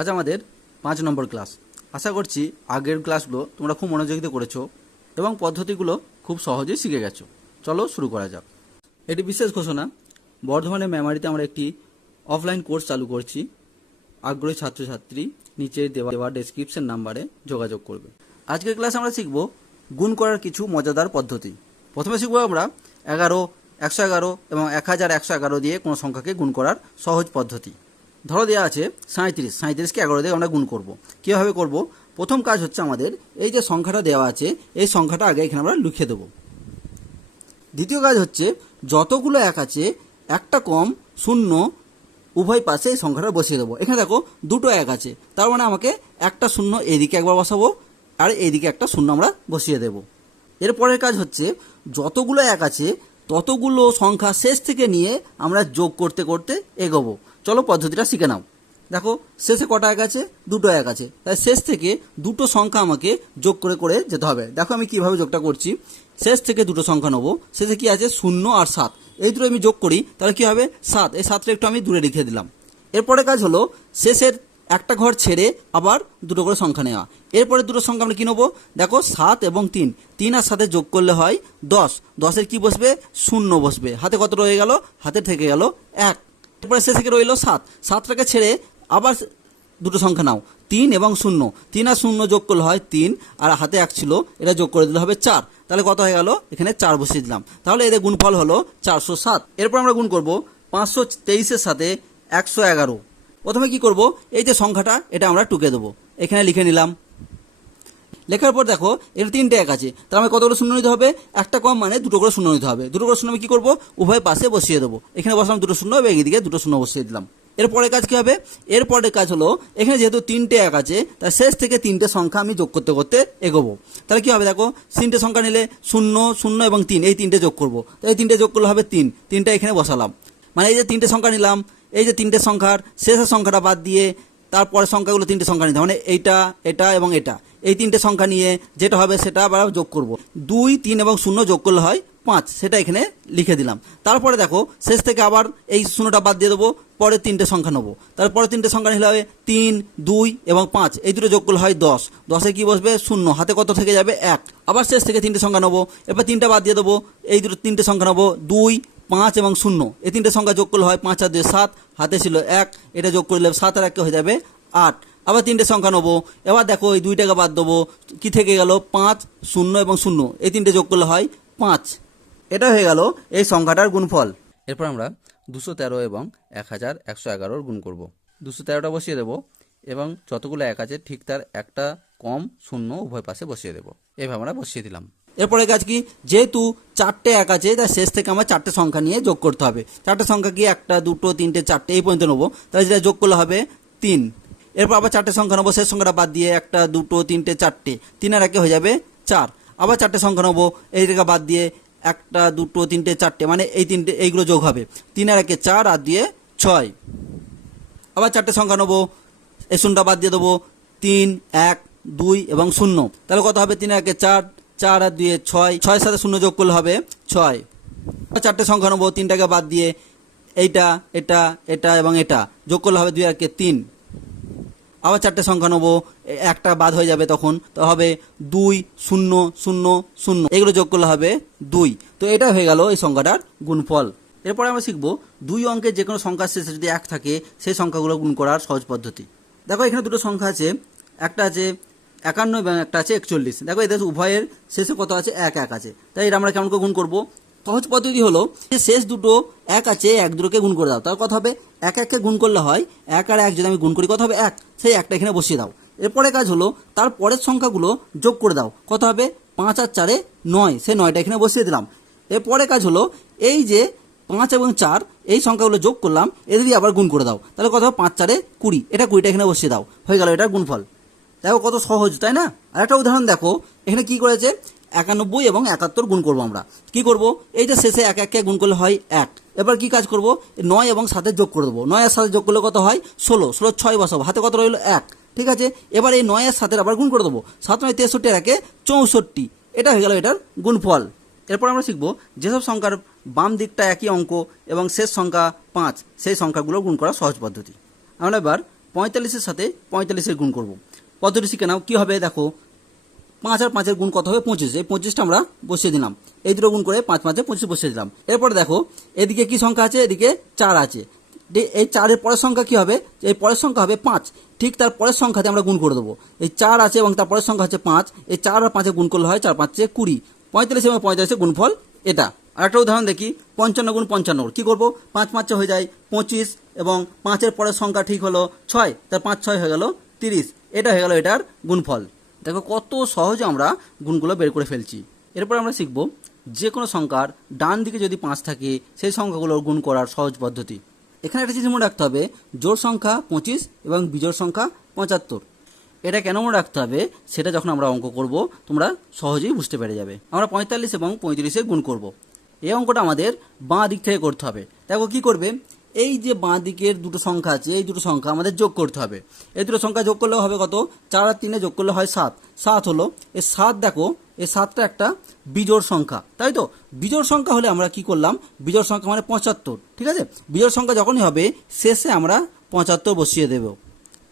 আজ আমাদের পাঁচ নম্বর ক্লাস। আশা করছি আগের ক্লাসগুলো তোমরা খুব মনোযোগিত করেছ এবং পদ্ধতিগুলো খুব সহজেই শিখে গেছো। চলো শুরু করা যাক। এটি বিশেষ ঘোষণা, বর্ধমানের মেমারিতে আমরা একটি অফলাইন কোর্স চালু করছি। আগ্রহী ছাত্রছাত্রী নিচে দেওয়া দেওয়া ডেসক্রিপশন নাম্বারে যোগাযোগ করবে। আজকের ক্লাস আমরা শিখব গুণ করার কিছু মজাদার পদ্ধতি। প্রথমে শিখব আমরা এগারো, একশো এগারো এবং এক হাজার একশো এগারো দিয়ে কোনো সংখ্যাকে গুণ করার সহজ পদ্ধতি। ধরো দেওয়া আছে সাঁত্রিশ সাঁত্রিশকে এগারো দিয়ে আমরা গুণ করব। কীভাবে করব? প্রথম কাজ হচ্ছে আমাদের এই যে সংখ্যাটা দেওয়া আছে, এই সংখ্যাটা আগে এখানে আমরা লিখে দেবো। দ্বিতীয় কাজ হচ্ছে যতগুলো এক আছে, একটা কম শূন্য, উভয় পাশে এই সংখ্যাটা বসিয়ে দেবো। এখানে দেখো দুটো এক আছে, তার মানে আমাকে একটা শূন্য এদিকে একবার বসাবো, আর এদিকে একটা শূন্য আমরা বসিয়ে দেবো। এরপরের কাজ হচ্ছে যতগুলো এক আছে, ততগুলো সংখ্যা শেষ থেকে নিয়ে আমরা যোগ করতে করতে এগোবো। চলো পদ্ধতিটা শিখে নাও। দেখো, শেষে কটা এক আছে? দুটো এক আছে। তাই শেষ থেকে দুটো সংখ্যা আমাকে যোগ করে করে যেতে হবে। দেখো আমি কীভাবে যোগটা করছি। শেষ থেকে দুটো সংখ্যা নেব। শেষে কি আছে? শূন্য আর সাত। এই দুটো আমি যোগ করি, তাহলে কি হবে? সাত। এই সাতটা একটু আমি দূরে রেখে দিলাম। এরপরে কাজ হলো, শেষের একটা ঘর ছেড়ে আবার দুটো করে সংখ্যা নেওয়া। এরপরে দুটো সংখ্যা আমরা কি নেব? দেখো, সাত এবং তিন। তিন আর সাথে যোগ করলে হয় দশ। দশের কি বসবে? শূন্য বসবে। হাতে কত রয়ে গেল? হাতে থেকে গেল এক। এরপরে শেষে রইল সাত। সাতটাকে ছেড়ে আবার দুটো সংখ্যা নাও। তিন এবং শূন্য। তিন আর শূন্য যোগ করলে হয় তিন, আর হাতে এক ছিল, এটা যোগ করে দিলে হবে চার। তাহলে কত হয়ে গেল? এখানে চার বসিয়ে দিলাম। তাহলে এদের গুণফল হলো চারশো সাত। এরপর আমরা গুণ করব পাঁচশো তেইশের সাথে একশো এগারো। প্রথমে কি করব? এই যে সংখ্যাটা, এটা আমরা টুকে দেবো। এখানে লিখে নিলাম লেখার পর দেখো এর তিনটে এক আছে। তার মানে কতগুলো শূন্য নিতে হবে? একটা কম মানে দুটো করে শূন্য নিতে হবে। দুটো করে শূন্য আমি কী করব? উভয় পাশে বসিয়ে দেবো। এখানে বসলাম দুটো শূন্য এবং এদিকে দুটো শূন্য বসিয়ে দিলাম। এরপরে কাজ কী হবে? এরপরের কাজ হলো, এখানে যেহেতু তিনটে এক আছে তার শেষ থেকে তিনটে সংখ্যা আমি যোগ করতে করতে এগোবো। তাহলে কী হবে দেখো? তিনটে সংখ্যা নিলে শূন্য শূন্য এবং তিন, এই তিনটে যোগ করব। তাই এই তিনটে যোগ করলে হবে তিন। তিনটা এখানে বসালাম। মানে এই যে তিনটে সংখ্যা নিলাম, এই যে তিনটে সংখ্যার শেষের সংখ্যাটা বাদ দিয়ে তারপরে সংখ্যাগুলো তিনটে সংখ্যা নিতে মানে এইটা, এটা এবং এটা। এই তিনটে সংখ্যা নিয়ে যেটা হবে সেটা আবার যোগ করব। দুই, তিন এবং শূন্য যোগ করলে হয় পাঁচ। সেটা এখানে লিখে দিলাম। তারপরে দেখো, শেষ থেকে আবার এই শূন্যটা বাদ দিয়ে দেবো, পরে তিনটে সংখ্যা নেব। তারপরে তিনটে সংখ্যা নিলে হবে তিন, দুই এবং পাঁচ। এই দুটো যোগ করলে হয় দশ। দশে কি বসবে? শূন্য। হাতে কত থেকে যাবে? এক। আবার শেষ থেকে তিনটে সংখ্যা নেব। এবার তিনটা বাদ দিয়ে দেবো। এই দুটো তিনটে সংখ্যা নেব। দুই পাঁচ এবং শূন্য। এই তিনটে সংখ্যা যোগ করলে হয় পাঁচ আর দুই সাত, হাতে ছিল এক, এটা যোগ করলে সাত আর একে হয়ে যাবে আট। আবার তিনটে সংখ্যা নেব। এবার দেখো এই দুই টাকা বাদ দেবো। কি থেকে গেল? পাঁচ, শূন্য এবং শূন্য। এই তিনটে যোগ করলে হয় পাঁচ। এটা হয়ে গেল এই সংখ্যাটার গুণফল। এরপর আমরা দুশো তেরো এবং এক হাজার একশো এগারোর গুণ করব। দুশো তেরোটা বসিয়ে দেবো এবং যতগুলো এক আছে, ঠিক তার একটা কম, শূন্য, উভয় পাশে বসিয়ে দেবো। এভাবে আমরা বসিয়ে দিলাম। এরপরে কাজ কি? যেহেতু চারটে এক আছে তার শেষ থেকে আমার চারটে সংখ্যা নিয়ে যোগ করতে হবে। চারটে সংখ্যা কি? একটা, দুটো, তিনটে, চারটে, এই পর্যন্ত নেব। তাহলে যেটা যোগ করলে হবে তিন। এরপর আবার চারটে সংখ্যা নেব, শেষ সংখ্যাটা বাদ দিয়ে একটা, দুটো, তিনটে, চারটে। তিনের একে হয়ে যাবে চার। আবার চারটে সংখ্যা নেব রেখা বাদ দিয়ে একটা, দুটো, তিনটে, চারটে মানে এই তিনটে, এইগুলো যোগ হবে। তিনের একে চার, আর দিয়ে ছয়। আবার চারটে সংখ্যা নেব, এই শূন্যটা বাদ দিয়ে দেবো তিন, এক, দুই এবং শূন্য। তাহলে কত হবে? তিন একে চার চার আর দুয়ে ছয়, ছয়ের সাথে শূন্য যোগ করলে হবে ছয়। চারটে সংখ্যা নেব, তিনটাকে বাদ দিয়ে এইটা, এটা এটা এবং এটা। যোগ করলে হবে দুই একে তিন। আবার চারটে সংখ্যা নেব, একটা বাদ হয়ে যাবে তখন, তো হবে দুই, শূন্য শূন্য শূন্য। এগুলো যোগ করলে হবে দুই। তো এটা হয়ে গেল এই সংখ্যাটার গুণফল। এরপরে আমরা শিখব দুই অঙ্কের যে কোনো সংখ্যার শেষে যদি এক থাকে, সেই সংখ্যাগুলো গুণ করার সহজ পদ্ধতি। দেখো এখানে দুটো সংখ্যা আছে। একটা আছে একান্ন এবং একটা আছে একচল্লিশ। দেখো এদের উভয়ের শেষে কত আছে? এক এক আছে। তাই এটা আমরা কেমন করে গুণ করব? সহজ পদ্ধতি হলো, যে শেষ দুটো এক আছে, এক দুটোকে গুণ করে দাও। তার কথা হবে? এক, এককে গুণ করলে হয় এক আর এক যদি আমি গুণ করি, কত হবে? এক। সেই একটা এখানে বসিয়ে দাও। এরপরে কাজ হলো, তার পরের সংখ্যাগুলো যোগ করে দাও। কত হবে? পাঁচ আর চারে নয়। সেই নয়টা এখানে বসিয়ে দিলাম। এরপরে কাজ হলো, এই যে পাঁচ এবং চার, এই সংখ্যাগুলো যোগ করলাম, এদের দিয়ে আবার গুণ করে দাও। তাহলে কত হবে? পাঁচ চারে কুড়ি। এটা কুড়িটা এখানে বসিয়ে দাও। হয়ে গেল এটার গুণফল। দেখো কত সহজ, তাই না? আর একটা উদাহরণ দেখো। এখানে কি করেছে? একানব্বই এবং একাত্তর গুণ করব আমরা। কি করব? এই যে শেষে এক এককে গুণ করলে হয় এক। এবার কি কাজ করব? নয় এবং সাথে যোগ করে দেবো। নয়ের সাথে যোগ করলে কত হয়? ষোলো। ষোলো, ছয় বসাবো। হাতে কত রইল? এক। ঠিক আছে? এবার এই নয়ের সাথে আবার গুণ করে দেবো। সাত নয়, তেষট্টি আর একে চৌষট্টি। এটা হয়ে গেল এটার গুণফল। এরপর আমরা শিখব, যেসব সংখ্যার বাম দিকটা একই অঙ্ক এবং শেষ সংখ্যা পাঁচ, সেই সংখ্যাগুলো গুণ করা সহজ পদ্ধতি। আমরা এবার পঁয়তাল্লিশের সাথে পঁয়তাল্লিশের গুণ করব। পদ্ধতি শিখে নাও, কী হবে দেখো, পাঁচ আর পাঁচের গুণ কত হবে? পঁচিশ। এই পঁচিশটা আমরা বসিয়ে দিলাম। এই দুটো গুণ করে পাঁচ, পাঁচে পঁচিশ বসিয়ে দিলাম। এরপরে দেখো, এদিকে কি সংখ্যা আছে? এদিকে চার আছে। এই চারের পরের সংখ্যা কি হবে? এই পরের সংখ্যা হবে পাঁচ। ঠিক তার পরের সংখ্যাতে আমরা গুণ করে দেবো। এই চার আছে এবং তার পরের সংখ্যা হচ্ছে পাঁচ। এই চার আর পাঁচে গুণ করলে হয় চার, পাঁচে কুড়ি। পঁয়তাল্লিশ এবং পঁয়তাল্লিশের গুণফল এটা। আর একটা উদাহরণ দেখি, পঞ্চান্ন গুণ পঞ্চান্ন। কি করব? পাঁচ, পাঁচে হয়ে যায় পঁচিশ এবং পাঁচের পরের সংখ্যা ঠিক হলো ছয়। তার পাঁচ, ছয় হয়ে গেল তিরিশ। এটা হয়ে গেল এটার গুণফল। দেখো কত সহজে আমরা গুণগুলো বের করে ফেলছি। এরপর আমরা শিখব যে কোনো সংখ্যার ডান দিকে যদি পাঁচ থাকে, সেই সংখ্যাগুলোর গুণ করার সহজ পদ্ধতি। এখানে একটা জিনিস মনে রাখতে হবে, জোড় সংখ্যা পঁচিশ এবং বিজোড় সংখ্যা পঁচাত্তর। এটা কেন মনে রাখতে হবে, সেটা যখন আমরা অঙ্ক করব, তোমরা সহজেই বুঝতে পেরে যাবে। আমরা পঁয়তাল্লিশ এবং পঁয়ত্রিশে গুণ করব। এই অঙ্কটা আমাদের বাঁ দিক থেকে করতে হবে। দেখো কি করবে? এই যে বাঁ দিকের দুটো সংখ্যা আছে, এই দুটো সংখ্যা আমাদের যোগ করতে হবে। এই দুটো সংখ্যা যোগ করলে হবে কত? চার আর তিনে যোগ করলে হয় সাত। সাত হলো এই সাত দেখো এই সাতটা একটা বিজোড় সংখ্যা, তাই তো? বিজোড় সংখ্যা হলে আমরা কি করলাম? বিজোড় সংখ্যা মানে পঁচাত্তর, ঠিক আছে? বিজোড় সংখ্যা যখনই হবে, শেষে আমরা পঁচাত্তর বসিয়ে দেবো।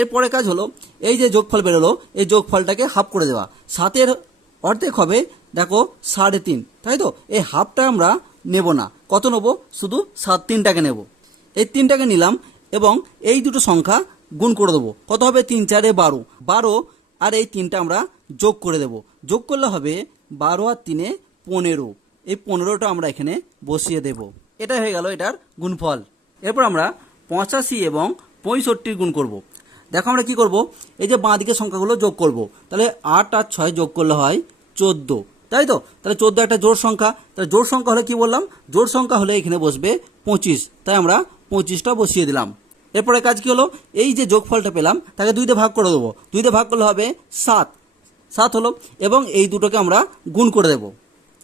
এরপরে কাজ হলো, এই যে যোগফল বেরোলো, এই যোগফলটাকে হাফ করে দেওয়া। সাতের অর্ধেক হবে, দেখো, সাড়ে তিন, তাই তো? এই হাফটা আমরা নেব না। কত নেব? শুধু সাত তিনটাকে নেব। এই তিনটাকে নিলাম এবং এই দুটো সংখ্যা গুণ করে দেবো। কত হবে? তিন, চারে বারো। বারো আর এই তিনটা আমরা যোগ করে দেব। যোগ করলে হবে বারো আর তিনে পনেরো। এই পনেরোটা আমরা এখানে বসিয়ে দেব। এটা হয়ে গেল এটার গুণফল। এরপর আমরা পঁচাশি এবং পঁয়ষট্টির গুণ করব। দেখো আমরা কি করব? এই যে বাঁ দিকের সংখ্যাগুলো যোগ করব। তাহলে আট আর ছয় যোগ করলে হয় চোদ্দ। তাই তো? তাহলে চোদ্দ একটা জোড় সংখ্যা। তাহলে জোড় সংখ্যা হলে কি বললাম? জোড় সংখ্যা হলে এখানে বসবে পঁচিশ। তাই আমরা পঁচিশটা বসিয়ে দিলাম। এরপরে কাজ কী হলো? এই যে যোগফলটা পেলাম, তাকে দুইতে ভাগ করে দেবো। দুইতে ভাগ করলে হবে সাত। সাত হলো, এবং এই দুটোকে আমরা গুণ করে দেবো।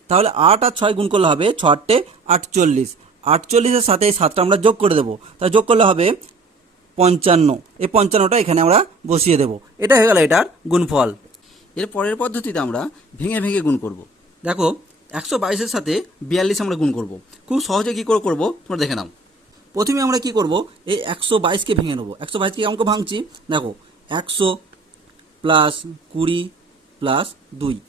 তাহলে আট আর ছয় গুণ করলে হবে ছ আটটে আটচল্লিশ। আটচল্লিশের সাথে এই সাতটা আমরা যোগ করে দেবো। তা যোগ করলে হবে পঞ্চান্ন। এই পঞ্চান্নটা এখানে আমরা বসিয়ে দেব। এটা হয়ে গেল এটার গুণফল। এর পরের পদ্ধতিতে আমরা ভেঙে ভেঙে গুণ করব। দেখো, একশো বাইশের সাথে বিয়াল্লিশ আমরা গুণ করব। খুব সহজে কী করে করব? তোমরা দেখে নাও। প্রথমে আমরা কি করব? এই একশো বাইশকে ভেঙে নেব। একশো বাইশকে অঙ্ক ভাঙছি। দেখো, একশো প্লাস কুড়ি প্লাস দুই।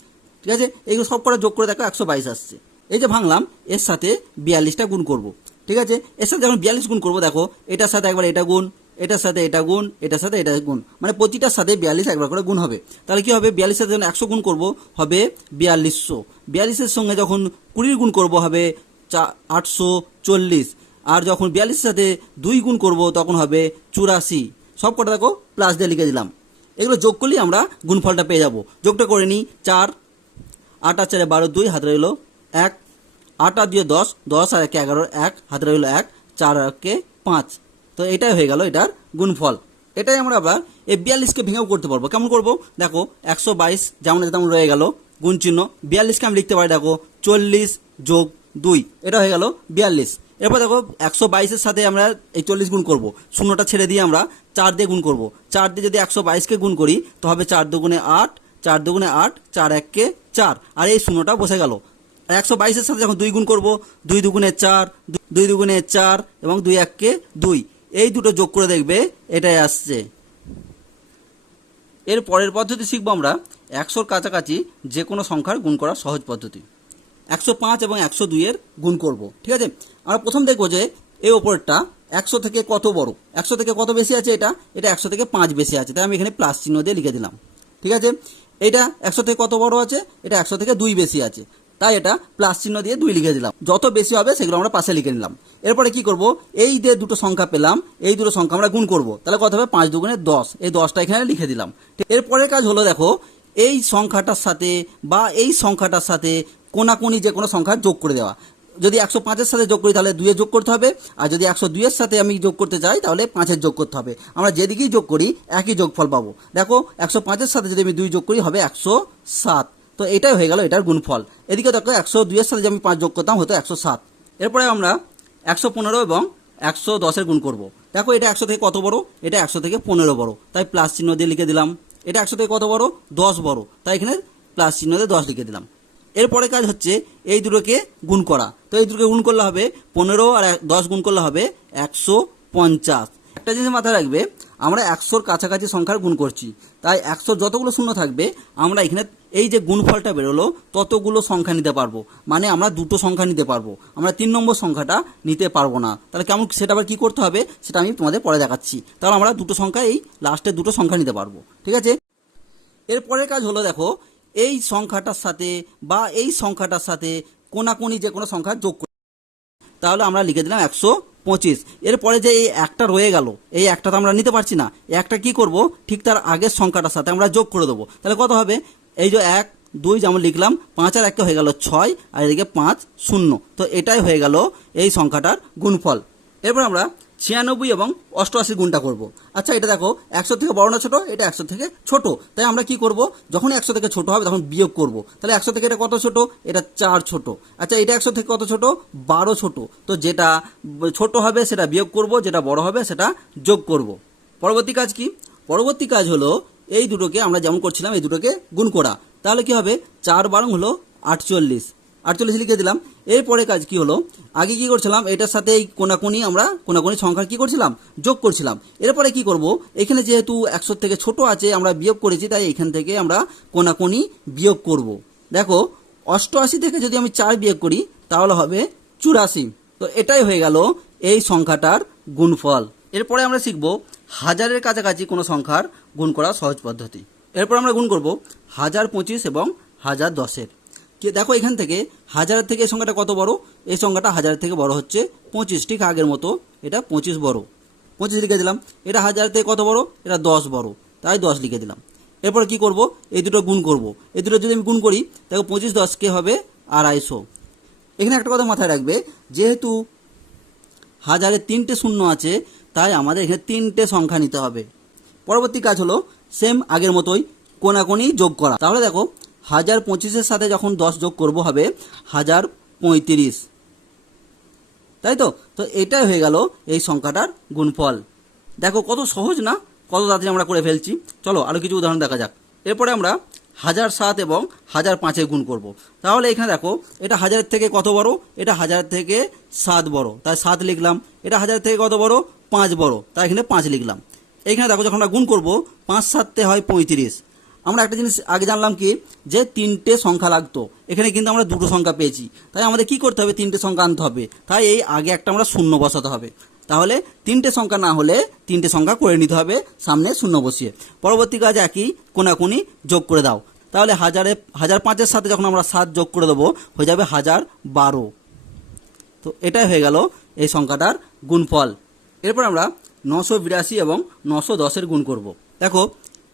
ঠিক আছে? এইগুলো সব কটা যোগ করে দেখো, একশো বাইশ আসছে। এই যে ভাঙলাম, এর সাথে বিয়াল্লিশটা গুণ করব। ঠিক আছে? এর সাথে যখন বিয়াল্লিশ গুণ করব, দেখো, এটার সাথে একবার এটা গুণ, এটার সাথে এটা গুণ, এটার সাথে এটা গুণ। মানে প্রতিটার সাথে বিয়াল্লিশ একবার করে গুণ হবে। তাহলে কি হবে? বিয়াল্লিশের সাথে যখন একশো গুণ করব, হবে বিয়াল্লিশশো। বিয়াল্লিশের সঙ্গে যখন কুড়ির গুণ করব, হবে চা আটশো চল্লিশ। আর যখন বিয়াল্লিশের সাথে দুই গুণ করব, তখন হবে চুরাশি। সব কটা দেখো প্লাস দিয়ে লিখে দিলাম। এগুলো যোগ করলেই আমরা গুণফলটা পেয়ে যাব। যোগটা করে নিই, চার। আট আর চারে বারো, দুই, হাতে রইল এক। আট আর দিয়ে দশ দশ আর একে এগারো, এক। হাতে রইল এক, চার আর একে পাঁচ। তো এটাই হয়ে গেল এটার গুণফল। এটাই আমরা আবার এই বিয়াল্লিশকে ভেঙেও করতে পারব। কেমন করব? দেখো, একশো বাইশ, যেমন তেমন রয়ে গেল গুণ চিহ্ন বিয়াল্লিশকে আমি লিখতে পারি, দেখো, চল্লিশ যোগ দুই। এটা হয়ে গেল বিয়াল্লিশ। এরপর দেখো, একশো বাইশের সাথে আমরা এই চল্লিশ গুণ করব। শূন্যটা ছেড়ে দিয়ে আমরা চার দিয়ে গুণ করব। চার দিয়ে যদি একশো বাইশকে গুণ করি, তো হবে চার দুগুণে আট, চার দুগুণে আট, চার এককে চার। আর এই শূন্যটা বসে গেল। আর একশো বাইশের সাথে যখন দুই গুণ করব, দুই দুগুণে চার, দুই দুগুণে চার এবং দুই এককে দুই। এই দুটো যোগ করে দেখবে, এটাই আসছে। এর পরের পদ্ধতি শিখব আমরা। একশোর কাছাকাছি যে কোনো সংখ্যার গুণ করার সহজ পদ্ধতি। একশো পাঁচ এবং একশো দুইয়ের গুণ করব, ঠিক আছে? আমরা প্রথম দেখব যে এই ওপরটা একশো থেকে কত বড়? একশো থেকে কত বেশি আছে এটা? এটা একশো থেকে পাঁচ বেশি আছে, তাই আমি এখানে প্লাস চিহ্ন দিয়ে লিখে দিলাম, ঠিক আছে? এটা একশো থেকে কত বড় আছে? এটা একশো থেকে দুই বেশি আছে, তাই এটা প্লাস চিহ্ন দিয়ে দুই লিখে দিলাম। যত বেশি হবে সেগুলো আমরা পাশে লিখে নিলাম। এরপরে কি করব? এই যে দুটো সংখ্যা পেলাম, এই দুটো সংখ্যা আমরা গুণ করব, তাহলে কত হবে? পাঁচ দুগুণে দশ, এই দশটা এখানে লিখে দিলাম। এরপরের কাজ হলো দেখো, এই সংখ্যাটার সাথে বা এই সংখ্যাটার সাথে কোনাকুনি যে কোনো সংখ্যা যোগ করে দেওয়া। যদি একশো পাঁচের সাথে যোগ করি, তাহলে দুয়ে যোগ করতে হবে। আর যদি একশো দুইয়ের সাথে আমি যোগ করতে চাই, তাহলে পাঁচের যোগ করতে হবে। আমরা যেদিকেই যোগ করি, একই যোগফল পাবো। দেখো, একশো পাঁচের সাথে যদি আমি দুই যোগ করি, হবে একশো সাত। তো এটাই হয়ে গেল এটার গুণফল। এদিকে দেখো, একশো দুইয়ের সাথে যদি আমি পাঁচ যোগ করতাম, হতো একশো সাত। এরপরে আমরা একশো পনেরো এবং একশো দশের গুণ করব। দেখো, এটা একশো থেকে কত বড়? এটা একশো থেকে পনেরো বড়। তাই প্লাস চিহ্ন দিয়ে লিখে দিলাম। এটা একশো থেকে কত বড়? দশ বড়। তাই এখানে প্লাস চিহ্ন দিয়ে দশ লিখে দিলাম। এরপরে কাজ হচ্ছে এই দুটোকে গুণ করা। তো এই দুটোকে গুণ করলে হবে পনেরো আর দশ গুণ করলে হবে একশো পঞ্চাশ। একটা জিনিস মাথায় রাখবে, আমরা একশোর কাছাকাছি সংখ্যার গুণ করছি। তাই একশোর যতগুলো শূন্য থাকবে, আমরা এখানে এই যে গুণফলটা বেরোলো, ততগুলো সংখ্যা নিতে পারব। মানে আমরা দুটো সংখ্যা নিতে পারব। আমরা তিন নম্বর সংখ্যাটা নিতে পারব না। তাহলে কেমন, সেটা আবার কী করতে হবে, সেটা আমি তোমাদের পরে দেখাচ্ছি। তাহলে আমরা দুটো সংখ্যা এই লাস্টে দুটো সংখ্যা নিতে পারব। ঠিক আছে? এরপরের কাজ হলো, দেখো এই সংখ্যাটার সাথে বা এই সংখ্যাটার সাথে কোনাকুনি যে কোনো সংখ্যা যোগ করে। তাহলে আমরা লিখে দিলাম একশো পঁচিশ। এরপরে যে এই একটা রয়ে গেল, এই একটা তো আমরা নিতে পারছি না একটা কি করব? ঠিক তার আগের সংখ্যাটার সাথে আমরা যোগ করে দেবো। তাহলে কত হবে? এই যে এক, দুই যেমন লিখলাম, পাঁচ আর একটা হয়ে গেল ছয়, আর এদিকে পাঁচ শূন্য। তো এটাই হয়ে গেল এই সংখ্যাটার গুণফল। এরপর আমরা ছিয়ানব্বই এবং অষ্টআশি গুণটা করব। আচ্ছা এটা দেখো, একশো থেকে বড় না ছোট? এটা একশো থেকে ছোট। তাই আমরা কি করব? যখন একশো থেকে ছোট হবে, তখন বিয়োগ করব। তাহলে একশো থেকে এটা কত ছোট? এটা চার ছোট। আচ্ছা এটা একশো থেকে কত ছোট? বারো ছোট। তো যেটা ছোট হবে, সেটা বিয়োগ করব, যেটা বড় হবে, সেটা যোগ করব। পরবর্তী কাজ কি? পরবর্তী কাজ হলো, এই দুটোকে আমরা যেমন করছিলাম, এই দুটোকে গুণ করা। তাহলে কি হবে? চার বারং হলো আটচল্লিশ। আটচল্লিশ লিখে দিলাম। এরপরে কাজ কি হলো? আগে কি করছিলাম? এটার সাথে এই কোনাকুনি আমরা, কোনাকুনি সংখ্যা কি করছিলাম? যোগ করছিলাম। এরপরে কি করব? এখানে যেহেতু একশো থেকে ছোট আছে, আমরা বিয়োগ করেছি, তাই এখান থেকে আমরা কোনাকুনি বিয়োগ করব। দেখো, অষ্টআশি থেকে যদি আমি চার বিয়োগ করি, তাহলে হবে চুরাশি। তো এটাই হয়ে গেল এই সংখ্যাটার গুণফল। এরপরে আমরা শিখব হাজারের কাছাকাছি কোনো সংখ্যার গুণ করা সহজ পদ্ধতি। এরপর আমরা গুণ করব হাজার পঁচিশ এবং হাজার দশের। কি দেখো এখান থেকে হাজারের থেকে এই সংখ্যাটা কত বড়? এই সংখ্যাটা হাজারের থেকে বড় হচ্ছে পঁচিশ। ঠিক আগের মতো এটা পঁচিশ বড়। পঁচিশ লিখে দিলাম। এটা হাজারের থেকে কত বড়? এটা দশ বড়। তাই দশ লিখে দিলাম। এরপর কি করব? এই দুটো গুণ করব। এই দুটো যদি আমি গুণ করি দেখো পঁচিশ দশকে হবে আড়াইশো। এখানে একটা কথা মাথায় রাখবে, যেহেতু হাজারে তিনটে শূন্য আছে, তাই আমাদের এখানে তিনটে সংখ্যা নিতে হবে। পরবর্তী কাজ হলো সেম আগের মতোই কোনাকুনি যোগ করা। তাহলে দেখো হাজার পঁচিশের সাথে যখন দশ যোগ করব হবে হাজার পঁয়ত্রিশ। তাই তো? তো এটাই হয়ে গেল এই সংখ্যাটার গুণফল। দেখো কত সহজ না? কত তাড়াতাড়ি আমরা করে ফেলছি? চলো আরও কিছু উদাহরণ দেখা যাক। এরপরে আমরা হাজার সাত এবং হাজার পাঁচে গুণ করব। তাহলে এখানে দেখো, এটা হাজারের থেকে কত বড়? এটা হাজার থেকে সাত বড়। তাই সাত লিখলাম। এটা হাজার থেকে কত বড়? পাঁচ বড়। তাই এখানে পাঁচ লিখলাম। এখানে দেখো যখন আমরা গুণ করব, পাঁচ সাততে হয় পঁয়ত্রিশ। আমরা একটা জিনিস আগে জানলাম কি, যে তিনটে সংখ্যা লাগতো। এখানে কিন্তু আমরা দুটো সংখ্যা পেয়েছি। তাই আমাদের কি করতে হবে? তিনটে সংখ্যা আনতে হবে। তাই এই আগে একটা আমরা শূন্য বসাতে হবে। তাহলে তিনটে সংখ্যা না হলে তিনটে সংখ্যা করে নিতে হবে সামনে শূন্য বসিয়ে। পরবর্তী কাজ একই, কোনাকুনি যোগ করে দাও। তাহলে হাজারে, হাজার পাঁচের সাথে যখন আমরা সাত যোগ করে দেবো, হয়ে যাবে হাজার বারো। তো এটাই হয়ে গেল এই সংখ্যাটার গুণফল। এরপর আমরা নশো বিরাশি এবং নশো দশের গুণ করব। দেখো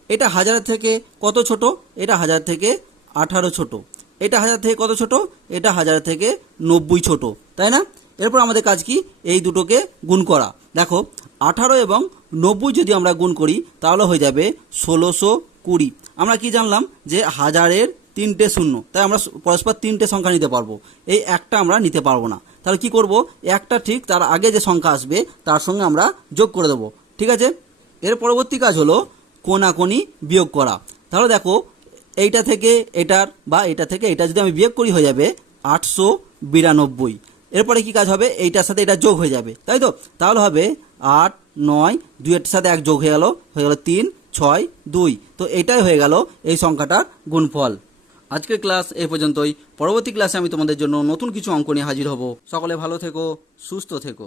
এটা হাজার থেকে কত ছোট? এটা হাজার থেকে আঠারো ছোট। এটা হাজার থেকে কত ছোট? এটা হাজার থেকে নব্বই ছোট। তাই না? এরপর আমাদের কাজ কি? এই দুটোকে গুণ করা। দেখো, আঠারো এবং নব্বই যদি আমরা গুণ করি, তাহলে হয়ে যাবে ষোলোশো কুড়ি। আমরা কি জানলাম? যে হাজারের তিনটে শূন্য। তাই আমরা পরস্পর তিনটে সংখ্যা নিতে পারব। এই একটা আমরা নিতে পারব না। তাহলে কি করব? একটা ঠিক তার আগে যে সংখ্যা আসবে, তার সঙ্গে আমরা যোগ করে দেবো। ঠিক আছে? এর পরবর্তী কাজ হলো কোনাকোনি বিয়োগ করা। তাহলে দেখো, এইটা থেকে এটার বা এটা থেকে এটা যদি আমি বিয়োগ করি হয়ে যাবে আটশো বিরানব্বই। এরপরে কি কাজ হবে? এইটার সাথে এটা যোগ হয়ে যাবে, তাই তো? তাহলে হবে আট, নয়, দুইয়ের সাথে এক যোগ হয়ে গেল হয়ে গেল তিন, ছয়, দুই। তো এটাই হয়ে গেল এই সংখ্যাটার গুণফল। আজকের ক্লাস এই পর্যন্তই। পরবর্তী ক্লাসে আমি তোমাদের জন্য নতুন কিছু অঙ্ক নিয়ে হাজির হব। সকলে ভালো থেকো, সুস্থ থেকো।